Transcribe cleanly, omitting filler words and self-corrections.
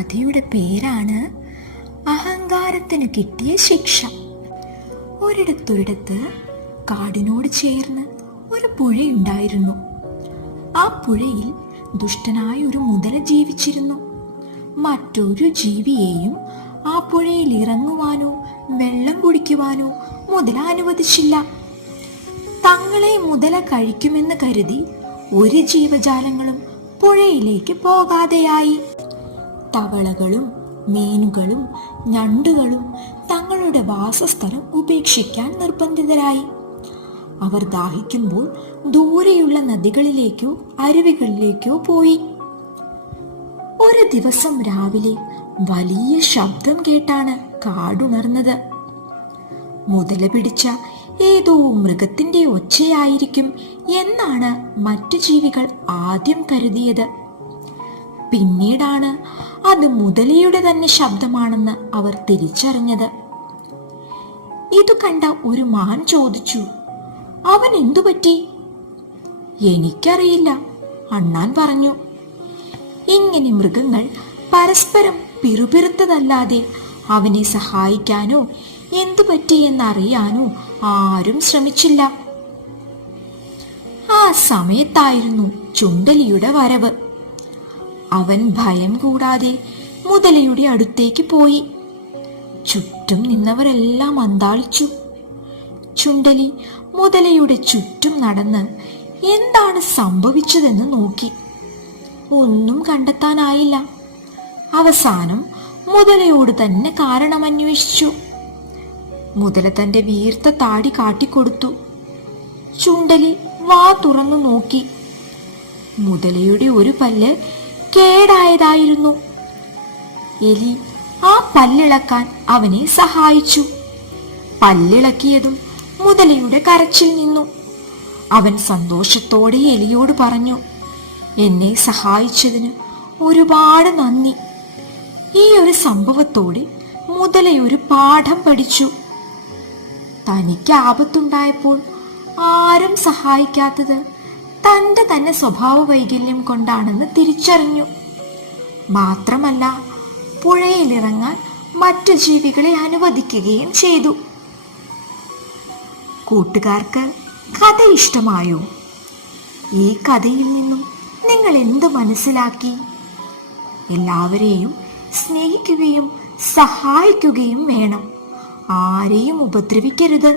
കഥയുടെ പേരാണ് അഹങ്കാരത്തിന് കിട്ടിയ ശിക്ഷ. ഒരിടത്തൊരിടത്ത് കാടിനോട് ചേർന്ന് ഒരു പുഴയുണ്ടായിരുന്നു. ആ പുഴയിൽ ദുഷ്ടനായ ഒരു മുതല ജീവിച്ചിരുന്നു. മറ്റൊരു ജീവിയെയും ആ പുഴയിൽ ഇറങ്ങുവാനോ വെള്ളം കുടിക്കുവാനോ മുതല അനുവദിച്ചില്ല. തങ്ങളെ മുതല കഴിക്കുമെന്ന് കരുതി ഒരു ജീവജാലങ്ങളും പുഴയിലേക്ക് പോകാതെയായി. തവളകളും മീനുകളും ഞണ്ടുകളും തങ്ങളുടെ വാസസ്ഥലം ഉപേക്ഷിക്കാൻ നിർബന്ധിതരായി. അവർ ദാഹിക്കുമ്പോൾ ദൂരെയുള്ള നദികളിലേക്കോ അരുവികളിലേക്കോ പോയി. ഒരു ദിവസം രാവിലെ വലിയ ശബ്ദം കേട്ടാണ് കാടുണർന്നത്. മുതല പിടിച്ച ഏതോ മൃഗത്തിന്റെ ഒച്ചയായിരിക്കും എന്നാണ് മറ്റു ജീവികൾ ആദ്യം കരുതിയത്. പിന്നീടാണ് അത് മുതലയുടെ തന്നെ ശബ്ദമാണെന്ന് അവർ തിരിച്ചറിഞ്ഞത്. ഇത് കണ്ട ഒരു മാൻ ചോദിച്ചു, അവൻ എന്തു പറ്റി? എനിക്കറിയില്ല, അണ്ണാൻ പറഞ്ഞു. ഇങ്ങനെ മൃഗങ്ങൾ പരസ്പരം പിറുപിറുത്തതല്ലാതെ അവനെ സഹായിക്കാനോ എന്തു പറ്റിയെന്നറിയാനോ ആരും ശ്രമിച്ചില്ല. ആ സമയത്തായിരുന്നു ചുണ്ടലിയുടെ വരവ്. അവൻ ഭയം കൂടാതെ മുതലയുടെ അടുത്തേക്ക് പോയി. ചുറ്റും നിന്നവരെല്ലാം അന്താളിച്ചു. ചുണ്ടലി മുതലയുടെ ചുറ്റും നടന്ന് എന്താണ് സംഭവിച്ചതെന്ന് നോക്കി. ഒന്നും കണ്ടെത്താനായില്ല. അവസാനം മുതലയോട് തന്നെ കാരണം അന്വേഷിച്ചു. മുതല തന്റെ വീർത്ത താടി കാട്ടിക്കൊടുത്തു. ചുണ്ടലി വാ തുറന്നു നോക്കി. മുതലയുടെ ഒരു പല്ല് കേടായതായിരുന്നു. എലി ആ പല്ലിളക്കാൻ അവനെ സഹായിച്ചു. പല്ലിളക്കിയതും മുതലയുടെ കരച്ചിൽ നിന്നു. അവൻ സന്തോഷത്തോടെ എലിയോട് പറഞ്ഞു, എന്നെ സഹായിച്ചതിന് ഒരുപാട് നന്ദി. ഈ ഒരു സംഭവത്തോടെ മുതലയൊരു പാഠം പഠിച്ചു. തനിക്ക് ആപത്തുണ്ടായപ്പോൾ ആരും സഹായിക്കാത്തത് തന്റെ തന്നെ സ്വഭാവ വൈകല്യം കൊണ്ടാണെന്ന് തിരിച്ചറിഞ്ഞു. മാത്രമല്ല, പുഴയിലിറങ്ങാൻ മറ്റു ജീവികളെ അനുവദിക്കുകയും ചെയ്തു. കൂട്ടുകാർക്ക് കഥ ഇഷ്ടമായോ? ഈ കഥയിൽ നിന്നും നിങ്ങൾ എന്ത് മനസ്സിലാക്കി? എല്ലാവരെയും സ്നേഹിക്കുകയും സഹായിക്കുകയും വേണം. ആരെയും ഉപദ്രവിക്കരുത്.